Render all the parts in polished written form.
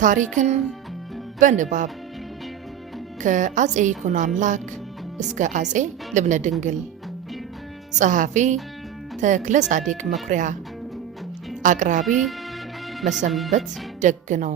ታሪክን በንባብ ከአጼ ይኩኖ አምላክ እስከ አጼ ልብነ ድንግል። ጸሐፊ ተክለ ጻዲቅ መኩሪያ። አቅራቢ መሰንበት ደግ ነው።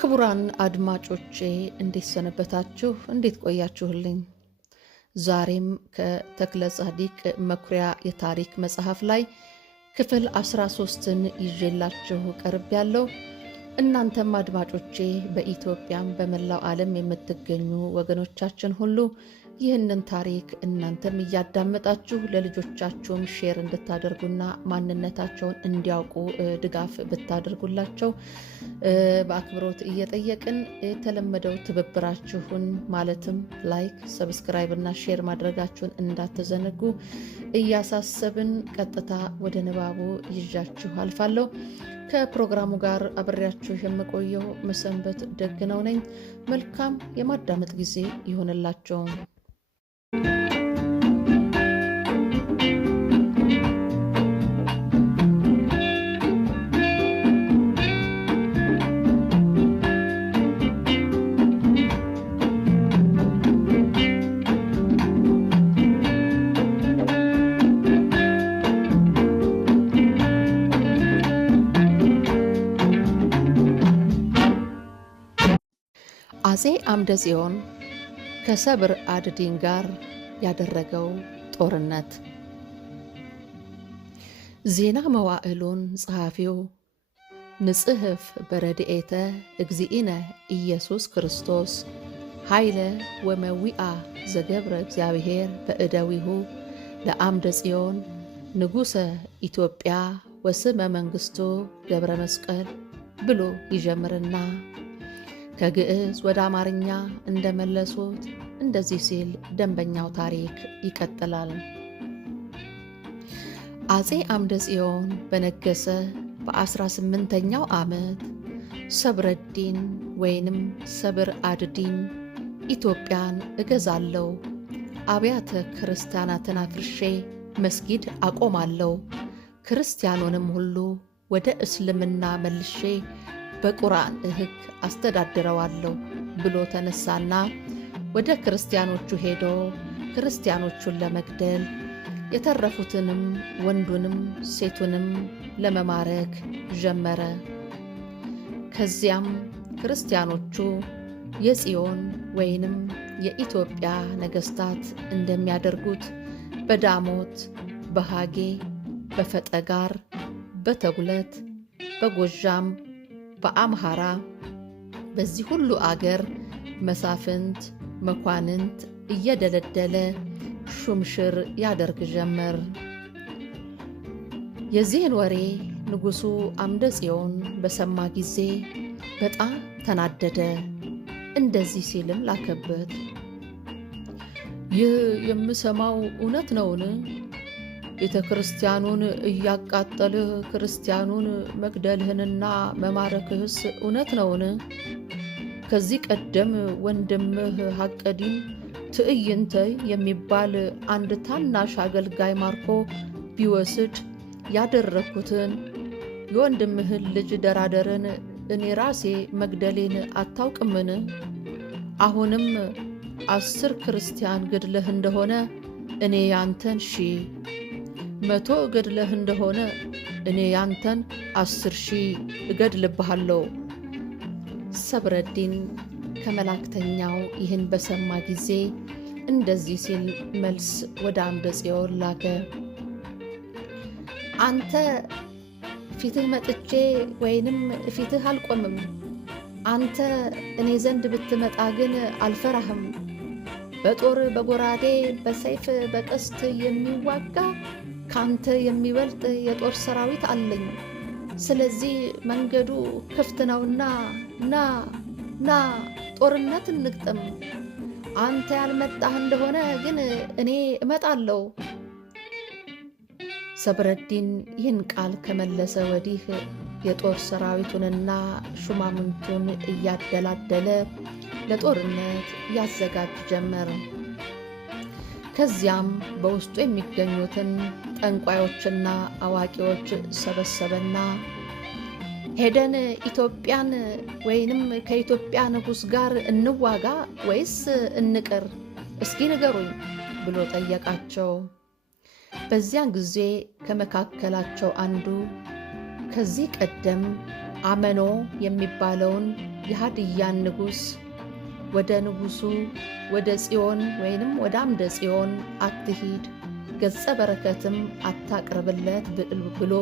ክቡራን አድማጮቼ እንዴት ሰነበታችሁ? እንዴት ቆያችሁልኝ? ዛሬም ከተክለ ጻዲቅ መኩሪያ የታሪክ መጽሐፍ ላይ ክፍል 13ን ይዤላችሁ ቀርብ ያለው። እናንተም አድማጮቼ በኢትዮጵያም በመላው ዓለም የምትገኙ ወገኖቻችን ሁሉ ይህንን ታሪክ እናንተም እያዳመጣችሁ ለልጆቻችሁም ሼር እንድታደርጉና ማንነታቸውን እንዲያውቁ ድጋፍ ብታደርጉላቸው በአክብሮት እየጠየቅን የተለመደው ትብብራችሁን ማለትም ላይክ፣ ሰብስክራይብ እና ሼር ማድረጋችሁን እንዳትዘነጉ እያሳሰብን ቀጥታ ወደ ንባቡ ይዣችሁ አልፋለሁ። ከፕሮግራሙ ጋር አብሬያችሁ የምቆየው መሰንበት ደግ ነው ነኝ። መልካም የማዳመጥ ጊዜ ይሆንላችሁ። አጼ አምደ ጽዮን ከሰብር አድዲን ጋር ያደረገው ጦርነት። ዜና መዋዕሉን ጸሐፊው ንጽሕፍ በረድኤተ እግዚእነ ኢየሱስ ክርስቶስ ኃይለ ወመዊአ ዘገብረ እግዚአብሔር በእደዊሁ ለአምደ ጽዮን ንጉሠ ኢትዮጵያ ወስመ መንግሥቱ ገብረ መስቀል ብሎ ይጀምርና ከግዕዝ ወደ አማርኛ እንደመለሱት እንደዚህ ሲል ደንበኛው ታሪክ ይቀጥላል። አጼ አምደ ጽዮን በነገሰ በ18ኛው ዓመት ሰብረዲን ወይንም ሰብር አድዲን ኢትዮጵያን እገዛለሁ፣ አብያተ ክርስቲያናትን አፍርሼ መስጊድ አቆማለሁ፣ ክርስቲያኑንም ሁሉ ወደ እስልምና መልሼ በቁርአን ሕግ አስተዳድረዋለሁ ብሎ ተነሳና ወደ ክርስቲያኖቹ ሄዶ ክርስቲያኖቹን ለመግደል የተረፉትንም ወንዱንም ሴቱንም ለመማረክ ጀመረ። ከዚያም ክርስቲያኖቹ የጽዮን ወይንም የኢትዮጵያ ነገሥታት እንደሚያደርጉት በዳሞት፣ በሃጌ፣ በፈጠጋር፣ በተጉለት፣ በጎዣም፣ በአምሃራ በዚህ ሁሉ አገር መሳፍንት መኳንንት እየደለደለ ሹምሽር ያደርግ ጀመር። የዚህን ወሬ ንጉሡ አምደ ጽዮን በሰማ ጊዜ በጣም ተናደደ። እንደዚህ ሲልም ላከበት። ይህ የምሰማው እውነት ነውን? ቤተ ክርስቲያኑን እያቃጠልህ ክርስቲያኑን መግደልህንና መማረክህስ እውነት ነውን? ከዚህ ቀደም ወንድምህ ሐቀዲን ትዕይንተ የሚባል አንድ ታናሽ አገልጋይ ማርኮ ቢወስድ ያደረግኩትን የወንድምህን ልጅ ደራደርን እኔ ራሴ መግደሌን አታውቅምን? አሁንም 10 ክርስቲያን ገድለህ እንደሆነ እኔ ያንተን 100 ገድለህ እንደሆነ እኔ ያንተን 10,000 እገድልብሃለሁ። ሰብረዲን ከመላእክተኛው ይህን በሰማ ጊዜ እንደዚህ ሲል መልስ ወደ አምደ ጽዮን ላከ። አንተ ፊትህ መጥቼ ወይንም ፊትህ አልቆምም። አንተ እኔ ዘንድ ብትመጣ ግን አልፈራህም። በጦር በጎራዴ በሰይፍ በቀስት የሚዋጋ ካንተ የሚበልጥ የጦር ሰራዊት አለኝ። ስለዚህ መንገዱ ክፍት ነውና ና ጦርነት እንግጠም። አንተ ያልመጣህ እንደሆነ ግን እኔ እመጣለሁ። ሰብረዲን ይህን ቃል ከመለሰ ወዲህ የጦር ሰራዊቱንና ሹማምንቱን እያደላደለ ለጦርነት ያዘጋጅ ጀመር። ከዚያም በውስጡ የሚገኙትን ጠንቋዮችና አዋቂዎች ሰበሰበና ሄደን ኢትዮጵያን ወይንም ከኢትዮጵያ ንጉሥ ጋር እንዋጋ ወይስ እንቅር? እስኪ ንገሩኝ ብሎ ጠየቃቸው። በዚያን ጊዜ ከመካከላቸው አንዱ ከዚህ ቀደም አመኖ የሚባለውን የሃድያን ንጉሥ ወደ ንጉሡ ወደ ጽዮን ወይንም ወደ አምደ ጽዮን አትሂድ፣ ገጸ በረከትም አታቅርብለት ብሎ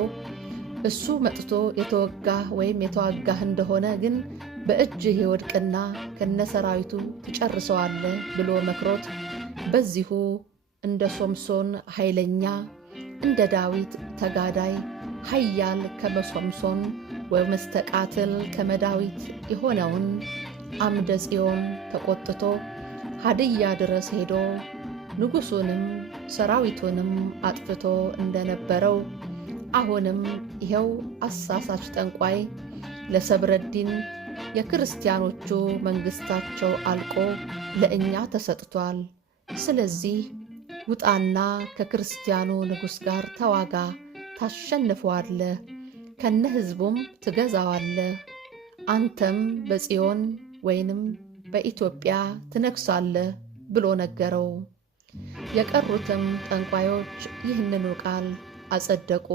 እሱ መጥቶ የተወጋህ ወይም የተዋጋህ እንደሆነ ግን በእጅህ ይወድቅና ከነሰራዊቱ ትጨርሰዋለህ ብሎ መክሮት በዚሁ እንደ ሶምሶን ኃይለኛ እንደ ዳዊት ተጋዳይ ኃያል ከመሶምሶን ወመስተቃትል ከመዳዊት የሆነውን አምደ ጽዮን ተቆጥቶ ሃድያ ድረስ ሄዶ ንጉሡንም ሰራዊቱንም አጥፍቶ እንደነበረው አሁንም ይኸው አሳሳች ጠንቋይ ለሰብረዲን የክርስቲያኖቹ መንግሥታቸው አልቆ ለእኛ ተሰጥቷል። ስለዚህ ውጣና ከክርስቲያኑ ንጉሥ ጋር ተዋጋ፣ ታሸንፈዋለህ፣ ከነ ሕዝቡም ትገዛዋለህ። አንተም በጽዮን ወይንም በኢትዮጵያ ትነግሳለህ ብሎ ነገረው። የቀሩትም ጠንቋዮች ይህንኑ ቃል አጸደቁ።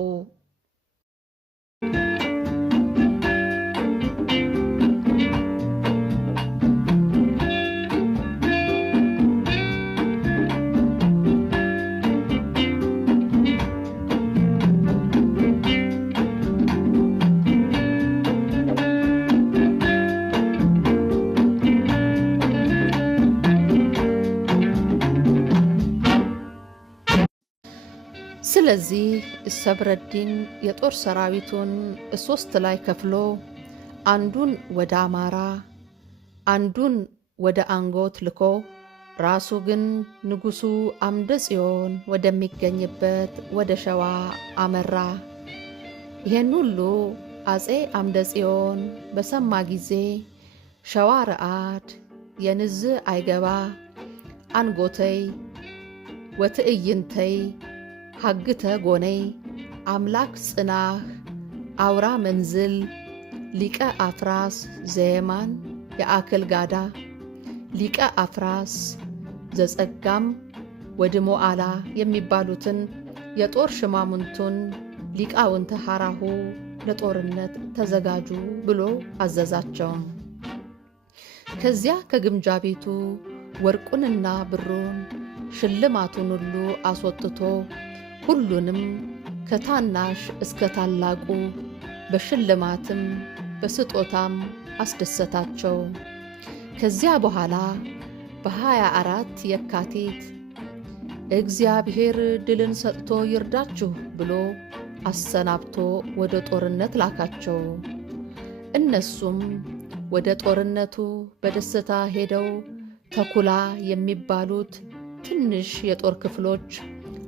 ስለዚህ ሰብረዲን የጦር ሰራዊቱን ሶስት ላይ ከፍሎ አንዱን ወደ አማራ አንዱን ወደ አንጎት ልኮ ራሱ ግን ንጉሡ አምደ ጽዮን ወደሚገኝበት ወደ ሸዋ አመራ። ይህን ሁሉ አጼ አምደ ጽዮን በሰማ ጊዜ ሸዋ ረአድ የንዝ አይገባ አንጎተይ ወትዕይንተይ ሀግተ ጎነይ አምላክ ጽናህ አውራ መንዝል ሊቀ አፍራስ ዘየማን የአክል ጋዳ ሊቀ አፍራስ ዘጸጋም ወድሞ አላ የሚባሉትን የጦር ሽማምንቱን ሊቃውንተ ሐራሁ ለጦርነት ተዘጋጁ ብሎ አዘዛቸው። ከዚያ ከግምጃ ቤቱ ወርቁንና ብሩን ሽልማቱን ሁሉ አስወጥቶ ሁሉንም ከታናሽ እስከ ታላቁ በሽልማትም በስጦታም አስደሰታቸው። ከዚያ በኋላ በ24 የካቲት እግዚአብሔር ድልን ሰጥቶ ይርዳችሁ ብሎ አሰናብቶ ወደ ጦርነት ላካቸው። እነሱም ወደ ጦርነቱ በደስታ ሄደው ተኩላ የሚባሉት ትንሽ የጦር ክፍሎች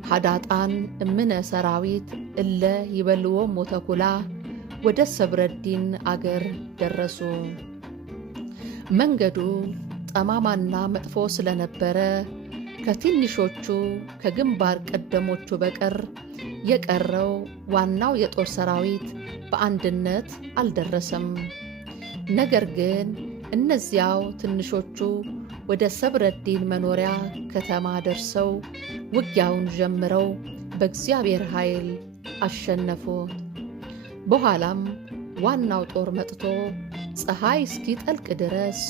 ሃዳጣን እምነ ሰራዊት እለ ይበልዎሙ ተኩላ ወደ ሰብረዲን አገር ደረሱ። መንገዱ ጠማማና መጥፎ ስለነበረ ከትንሾቹ ከግንባር ቀደሞቹ በቀር የቀረው ዋናው የጦር ሰራዊት በአንድነት አልደረሰም። ነገር ግን እነዚያው ትንሾቹ ወደ ሰብረዲን መኖሪያ ከተማ ደርሰው ውጊያውን ጀምረው በእግዚአብሔር ኃይል አሸነፉት። በኋላም ዋናው ጦር መጥቶ ፀሐይ እስኪጠልቅ ድረስ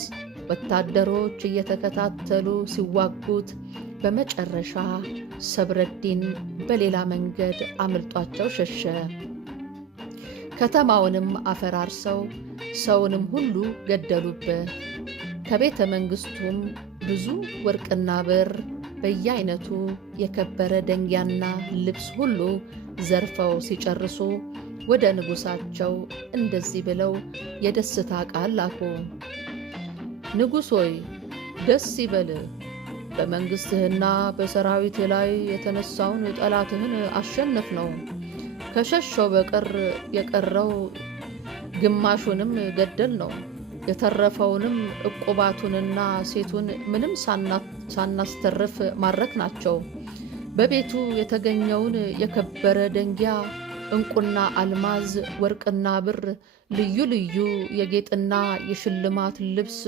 ወታደሮች እየተከታተሉ ሲዋጉት በመጨረሻ ሰብረዲን በሌላ መንገድ አምልጧቸው ሸሸ። ከተማውንም አፈራርሰው ሰውንም ሁሉ ገደሉበት። ከቤተ መንግሥቱም ብዙ ወርቅና ብር በየአይነቱ የከበረ ደንጊያና ልብስ ሁሉ ዘርፈው ሲጨርሱ ወደ ንጉሣቸው እንደዚህ ብለው የደስታ ቃል ላኩ። ንጉሥ ሆይ ደስ ይበልህ፣ በመንግሥትህና በሰራዊት ላይ የተነሳውን ጠላትህን አሸንፍ ነው። ከሸሸው በቀር የቀረው ግማሹንም ገደል ነው። የተረፈውንም ዕቁባቱንና ሴቱን ምንም ሳናስተርፍ ማረክ ናቸው። በቤቱ የተገኘውን የከበረ ደንጊያ፣ ዕንቁና አልማዝ፣ ወርቅና ብር፣ ልዩ ልዩ የጌጥና የሽልማት ልብስ፣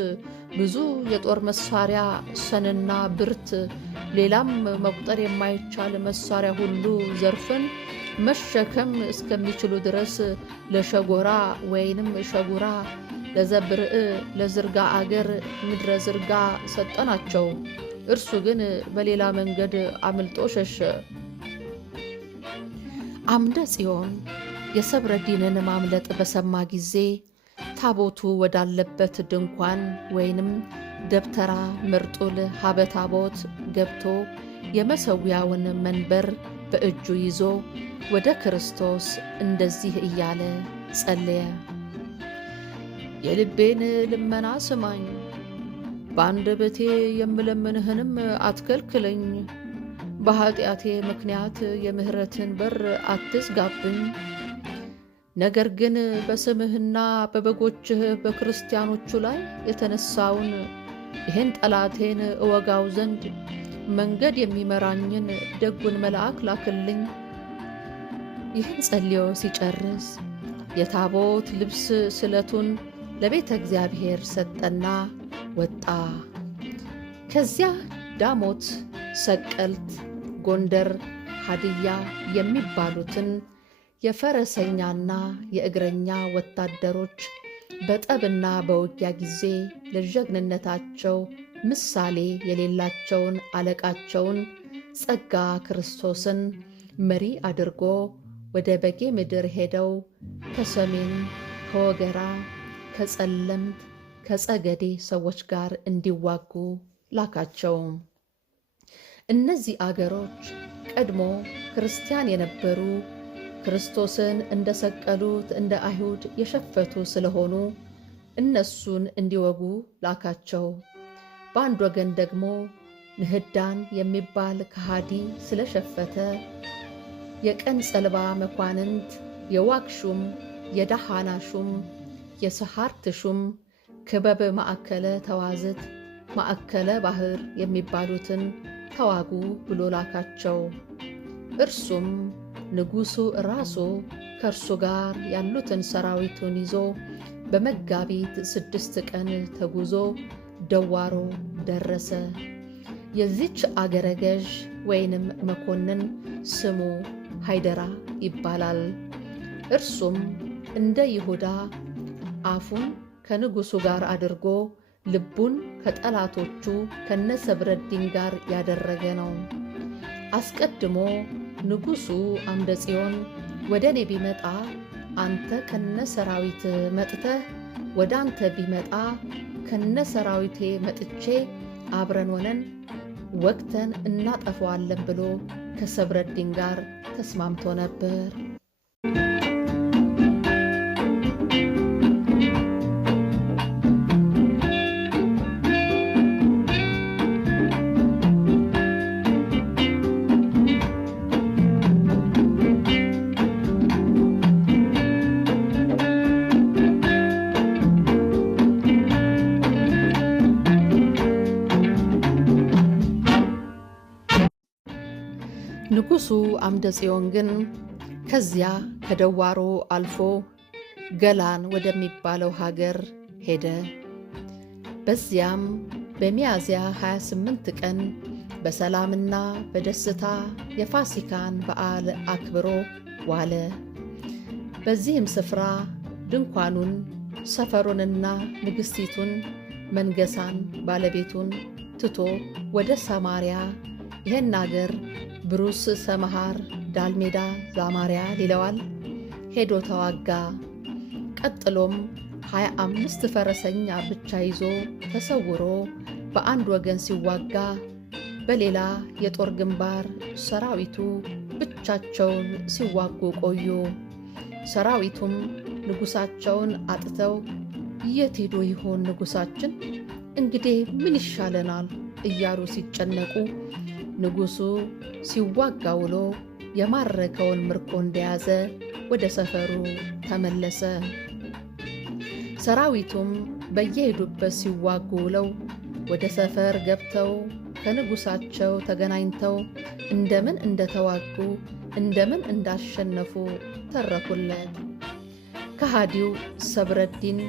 ብዙ የጦር መሳሪያ፣ ሰንና ብርት፣ ሌላም መቁጠር የማይቻል መሳሪያ ሁሉ ዘርፈን መሸከም እስከሚችሉ ድረስ ለሸጎራ ወይንም ሸጉራ፣ ለዘብርዕ፣ ለዝርጋ አገር ምድረ ዝርጋ ሰጠናቸው። እርሱ ግን በሌላ መንገድ አምልጦ ሸሸ። አምደ ጽዮን የሰብረዲንን ማምለጥ በሰማ ጊዜ ታቦቱ ወዳለበት ድንኳን ወይንም ደብተራ ምርጡል ሀበ ታቦት ገብቶ የመሠዊያውን መንበር በእጁ ይዞ ወደ ክርስቶስ እንደዚህ እያለ ጸለየ። የልቤን ልመና ስማኝ፣ በአንደበቴ የምለምንህንም አትከልክለኝ። በኃጢአቴ ምክንያት የምሕረትን በር አትዝጋብኝ። ነገር ግን በስምህና በበጎችህ በክርስቲያኖቹ ላይ የተነሳውን ይህን ጠላቴን እወጋው ዘንድ መንገድ የሚመራኝን ደጉን መልአክ ላክልኝ። ይህን ጸልዮ ሲጨርስ የታቦት ልብስ ስለቱን ለቤተ እግዚአብሔር ሰጠና ወጣ። ከዚያ ዳሞት፣ ሰቀልት፣ ጎንደር፣ ሀድያ የሚባሉትን የፈረሰኛና የእግረኛ ወታደሮች በጠብና በውጊያ ጊዜ ለጀግንነታቸው ምሳሌ የሌላቸውን አለቃቸውን ጸጋ ክርስቶስን መሪ አድርጎ ወደ በጌ ምድር ሄደው ከሰሜን፣ ከወገራ፣ ከጸለምት፣ ከጸገዴ ሰዎች ጋር እንዲዋጉ ላካቸው። እነዚህ አገሮች ቀድሞ ክርስቲያን የነበሩ ክርስቶስን እንደሰቀሉት እንደ አይሁድ የሸፈቱ ስለሆኑ እነሱን እንዲወጉ ላካቸው። በአንድ ወገን ደግሞ ንህዳን የሚባል ከሃዲ ስለሸፈተ የቀን ጸልባ መኳንንት፣ የዋክሹም፣ የዳሃናሹም፣ የሰሃርትሹም፣ ክበብ ማዕከለ ተዋዝት፣ ማዕከለ ባህር የሚባሉትን ተዋጉ ብሎ ላካቸው። እርሱም ንጉሡ ራሱ ከእርሱ ጋር ያሉትን ሰራዊቱን ይዞ በመጋቢት 6 ቀን ተጉዞ ደዋሮ ደረሰ። የዚች አገረ ገዥ ወይንም መኮንን ስሙ ሃይደራ ይባላል። እርሱም እንደ ይሁዳ አፉን ከንጉሡ ጋር አድርጎ ልቡን ከጠላቶቹ ከነሰብረዲን ጋር ያደረገ ነው። አስቀድሞ ንጉሡ አምደ ጽዮን ወደ እኔ ቢመጣ አንተ ከነሰራዊት መጥተህ ወደ አንተ ቢመጣ ከነሰራዊቴ መጥቼ አብረን ሆነን ወግተን እናጠፋዋለን ብሎ ከሰብረዲን ጋር ተስማምቶ ነበር። ንጉሡ አምደ ጽዮን ግን ከዚያ ከደዋሮ አልፎ ገላን ወደሚባለው ሀገር ሄደ። በዚያም በሚያዝያ 28 ቀን በሰላምና በደስታ የፋሲካን በዓል አክብሮ ዋለ። በዚህም ስፍራ ድንኳኑን፣ ሰፈሩንና ንግሥቲቱን መንገሳን ባለቤቱን ትቶ ወደ ሰማርያ ይህን አገር ብሩስ ሰመሃር ዳልሜዳ ዛማርያ ይለዋል ሄዶ ተዋጋ። ቀጥሎም 25 ፈረሰኛ ብቻ ይዞ ተሰውሮ በአንድ ወገን ሲዋጋ፣ በሌላ የጦር ግንባር ሰራዊቱ ብቻቸውን ሲዋጉ ቆዩ። ሰራዊቱም ንጉሳቸውን አጥተው የት ሄዶ ይሆን ንጉሳችን? እንግዲህ ምን ይሻለናል እያሉ ሲጨነቁ ንጉሡ ሲዋጋ ውሎ የማረከውን ምርኮ እንደያዘ ወደ ሰፈሩ ተመለሰ። ሰራዊቱም በየሄዱበት ሲዋጉ ውለው ወደ ሰፈር ገብተው ከንጉሣቸው ተገናኝተው እንደምን እንደተዋጉ እንደምን እንዳሸነፉ ተረኩለት። ከሃዲው ሰብረዲን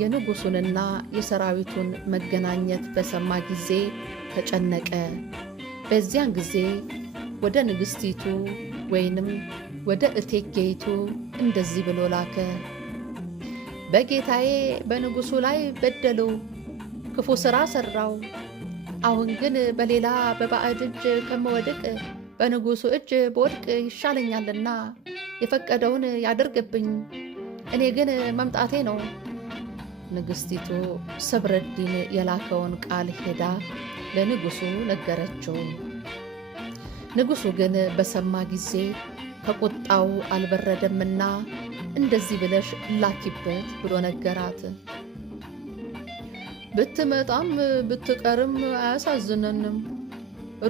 የንጉሡንና የሰራዊቱን መገናኘት በሰማ ጊዜ ተጨነቀ። በዚያን ጊዜ ወደ ንግሥቲቱ ወይንም ወደ እቴጌይቱ እንደዚህ ብሎ ላከ። በጌታዬ በንጉሡ ላይ በደሉ፣ ክፉ ሥራ ሠራው። አሁን ግን በሌላ በባዕድ እጅ ከመወድቅ በንጉሡ እጅ በወድቅ ይሻለኛልና የፈቀደውን ያድርግብኝ፣ እኔ ግን መምጣቴ ነው። ንግሥቲቱ ሰብረዲን የላከውን ቃል ሄዳ ለንጉሡ ነገረችው። ንጉሡ ግን በሰማ ጊዜ ከቁጣው አልበረደምና እንደዚህ ብለሽ ላኪበት ብሎ ነገራት። ብትመጣም ብትቀርም አያሳዝነንም።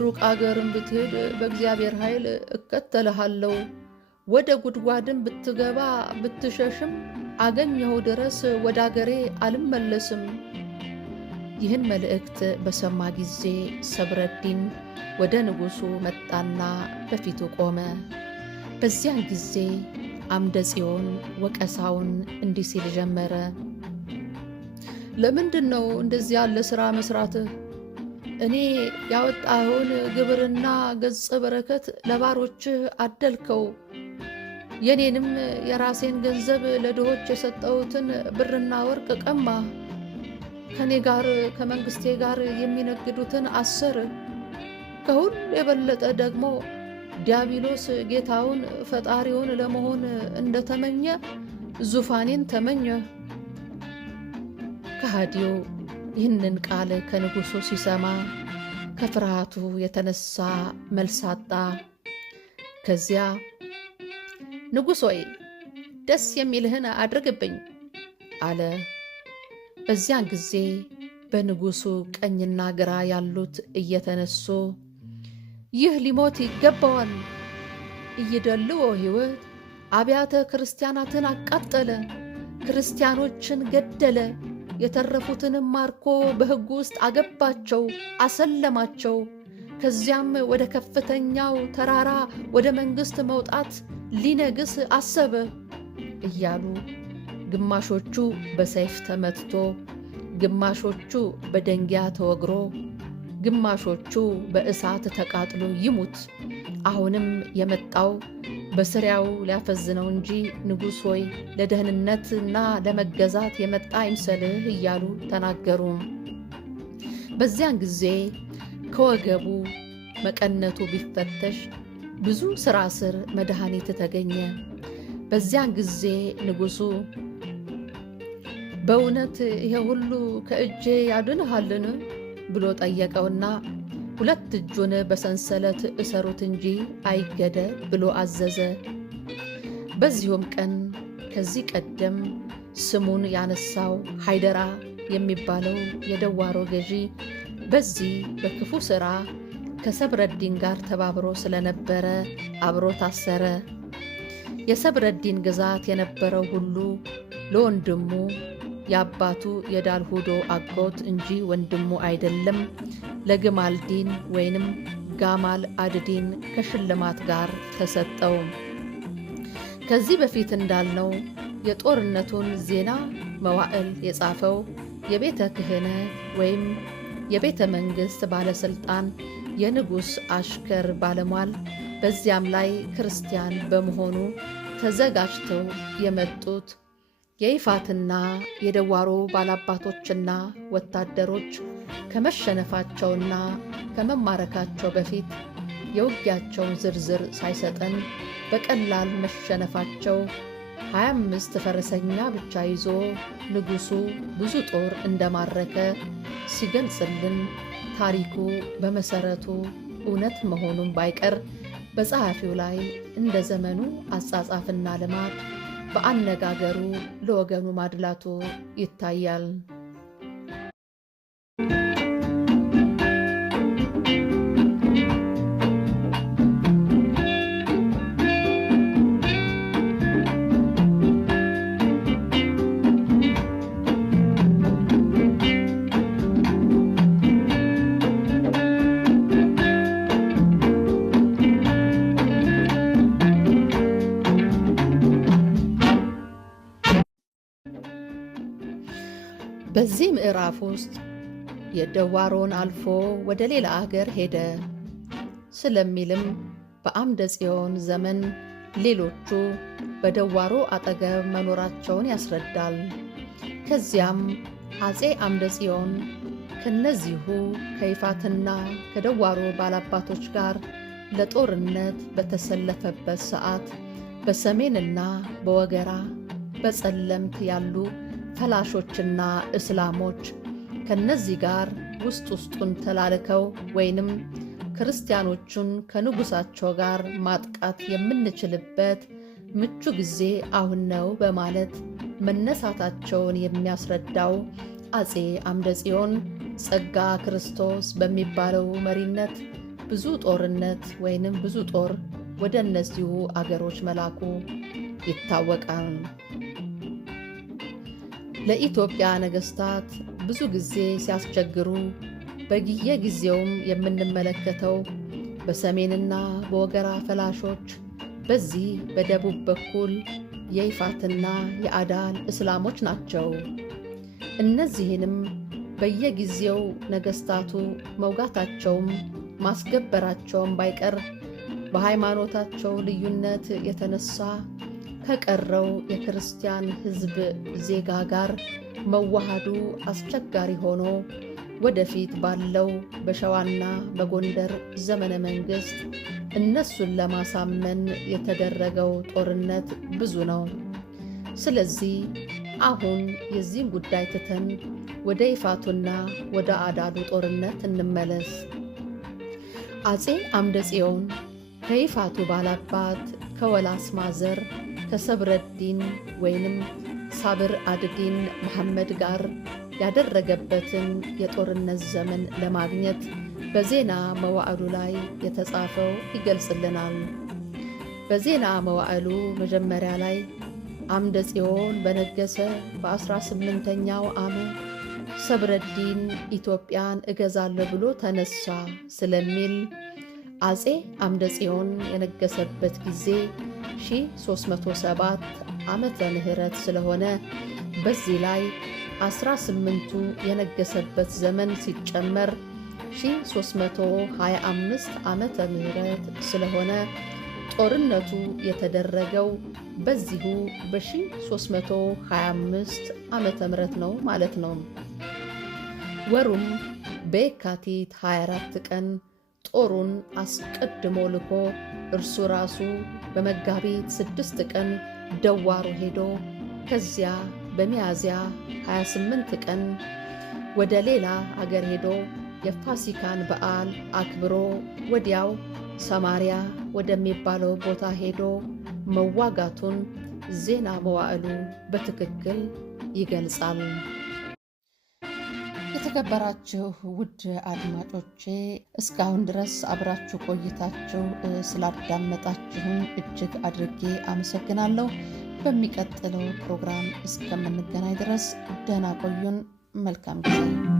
ሩቅ አገርም ብትሄድ በእግዚአብሔር ኃይል እከተልሃለሁ። ወደ ጉድጓድም ብትገባ ብትሸሽም አገኘሁ ድረስ ወደ አገሬ አልመለስም። ይህን መልእክት በሰማ ጊዜ ሰብረዲን ወደ ንጉሡ መጣና በፊቱ ቆመ። በዚያን ጊዜ አምደ ጽዮን ወቀሳውን እንዲህ ሲል ጀመረ። ለምንድን ነው እንደዚህ ያለ ሥራ መሥራትህ? እኔ ያወጣኸውን ግብርና ገጸ በረከት ለባሮችህ አደልከው። የኔንም የራሴን ገንዘብ ለድሆች የሰጠሁትን ብርና ወርቅ ቀማ። ከኔ ጋር ከመንግስቴ ጋር የሚነግዱትን አሰር። ከሁሉ የበለጠ ደግሞ ዲያብሎስ ጌታውን ፈጣሪውን ለመሆን እንደተመኘ ዙፋኔን ተመኘ። ከሃዲው ይህንን ቃል ከንጉሡ ሲሰማ ከፍርሃቱ የተነሳ መልስ አጣ። ከዚያ ንጉሥ ሆይ ደስ የሚልህን አድርግብኝ አለ። በዚያን ጊዜ በንጉሡ ቀኝና ግራ ያሉት እየተነሱ ይህ ሊሞት ይገባዋል፣ እይደልዎ ሕይወት አብያተ ክርስቲያናትን አቃጠለ፣ ክርስቲያኖችን ገደለ፣ የተረፉትንም ማርኮ በሕጉ ውስጥ አገባቸው፣ አሰለማቸው። ከዚያም ወደ ከፍተኛው ተራራ ወደ መንግሥት መውጣት ሊነግስ አሰበ እያሉ ግማሾቹ በሰይፍ ተመትቶ፣ ግማሾቹ በደንጊያ ተወግሮ፣ ግማሾቹ በእሳት ተቃጥሎ ይሙት፣ አሁንም የመጣው በስሪያው ሊያፈዝነው እንጂ ንጉሥ ሆይ ለደህንነትና ለመገዛት የመጣ አይምሰልህ እያሉ ተናገሩ። በዚያን ጊዜ ከወገቡ መቀነቱ ቢፈተሽ ብዙ ሥራ ስር መድኃኒት ተገኘ። በዚያን ጊዜ ንጉሡ በእውነት ይሄ ሁሉ ከእጄ ያድንሃልን ብሎ ጠየቀውና 2 እጁን በሰንሰለት እሰሩት እንጂ አይገደል ብሎ አዘዘ። በዚሁም ቀን ከዚህ ቀደም ስሙን ያነሳው ሃይደራ የሚባለው የደዋሮ ገዢ በዚህ በክፉ ሥራ ከሰብረዲን ጋር ተባብሮ ስለነበረ አብሮ ታሰረ። የሰብረዲን ግዛት የነበረው ሁሉ ለወንድሙ የአባቱ የዳልሁዶ አጎት እንጂ ወንድሙ አይደለም ለግማልዲን ወይንም ጋማል አድዲን ከሽልማት ጋር ተሰጠው። ከዚህ በፊት እንዳልነው የጦርነቱን ዜና መዋዕል የጻፈው የቤተ ክህነት ወይም የቤተ መንግሥት ባለሥልጣን የንጉሥ አሽከር ባለሟል፣ በዚያም ላይ ክርስቲያን በመሆኑ ተዘጋጅተው የመጡት የይፋትና የደዋሮ ባላባቶችና ወታደሮች ከመሸነፋቸውና ከመማረካቸው በፊት የውጊያቸውን ዝርዝር ሳይሰጠን በቀላል መሸነፋቸው 25 ፈረሰኛ ብቻ ይዞ ንጉሡ ብዙ ጦር እንደማረከ ሲገልጽልን ታሪኩ በመሰረቱ እውነት መሆኑን ባይቀር በጸሐፊው ላይ እንደ ዘመኑ አጻጻፍና ልማድ በአነጋገሩ ለወገኑ ማድላቱ ይታያል። በዚህ ምዕራፍ ውስጥ የደዋሮን አልፎ ወደ ሌላ አገር ሄደ ስለሚልም በአምደ ጽዮን ዘመን ሌሎቹ በደዋሮ አጠገብ መኖራቸውን ያስረዳል። ከዚያም አፄ አምደ ጽዮን ከነዚሁ ከይፋትና ከደዋሮ ባላባቶች ጋር ለጦርነት በተሰለፈበት ሰዓት በሰሜንና በወገራ በጸለምት ያሉ ፈላሾችና እስላሞች ከነዚህ ጋር ውስጡን ተላልከው ወይንም ክርስቲያኖቹን ከንጉሳቸው ጋር ማጥቃት የምንችልበት ምቹ ጊዜ አሁን ነው በማለት መነሳታቸውን የሚያስረዳው አፄ አምደ ጽዮን ጸጋ ክርስቶስ በሚባለው መሪነት ብዙ ጦርነት ወይንም ብዙ ጦር ወደ እነዚሁ አገሮች መላኩ ይታወቃል። ለኢትዮጵያ ነገሥታት ብዙ ጊዜ ሲያስቸግሩ በየጊዜውም የምንመለከተው በሰሜንና በወገራ ፈላሾች፣ በዚህ በደቡብ በኩል የይፋትና የአዳል እስላሞች ናቸው። እነዚህንም በየጊዜው ነገሥታቱ መውጋታቸውም ማስገበራቸውም ባይቀር በሃይማኖታቸው ልዩነት የተነሳ ከቀረው የክርስቲያን ሕዝብ ዜጋ ጋር መዋሃዱ አስቸጋሪ ሆኖ ወደፊት ባለው በሸዋና በጎንደር ዘመነ መንግሥት እነሱን ለማሳመን የተደረገው ጦርነት ብዙ ነው። ስለዚህ አሁን የዚህን ጉዳይ ትተን ወደ ይፋቱና ወደ አዳሉ ጦርነት እንመለስ። አፄ አምደ ጽዮን ከይፋቱ ባላባት ከወላስማ ዘር ከሰብረዲን ወይንም ሳብር አድዲን መሐመድ ጋር ያደረገበትን የጦርነት ዘመን ለማግኘት በዜና መዋዕሉ ላይ የተጻፈው ይገልጽልናል። በዜና መዋዕሉ መጀመሪያ ላይ አምደ ጽዮን በነገሰ በ18ኛው ዓመት ሰብረዲን ኢትዮጵያን እገዛለሁ ብሎ ተነሳ ስለሚል አፄ አምደ ጽዮን የነገሰበት ጊዜ 1307 ዓመተ ምህረት ስለሆነ በዚህ ላይ 18ቱ የነገሰበት ዘመን ሲጨመር 1325 ዓመተ ምህረት ስለሆነ ጦርነቱ የተደረገው በዚሁ በ1325 ዓመተ ምህረት ነው ማለት ነው። ወሩም በየካቲት 24 ቀን ጦሩን አስቀድሞ ልኮ እርሱ ራሱ በመጋቢት 6 ቀን ደዋሮ ሄዶ ከዚያ በሚያዝያ 28 ቀን ወደ ሌላ አገር ሄዶ የፋሲካን በዓል አክብሮ ወዲያው ሰማርያ ወደሚባለው ቦታ ሄዶ መዋጋቱን ዜና መዋዕሉ በትክክል ይገልጻል። የተከበራችሁ ውድ አድማጮቼ እስካሁን ድረስ አብራችሁ ቆይታችሁ ስላዳመጣችሁን እጅግ አድርጌ አመሰግናለሁ። በሚቀጥለው ፕሮግራም እስከምንገናኝ ድረስ ደህና ቆዩን። መልካም ጊዜ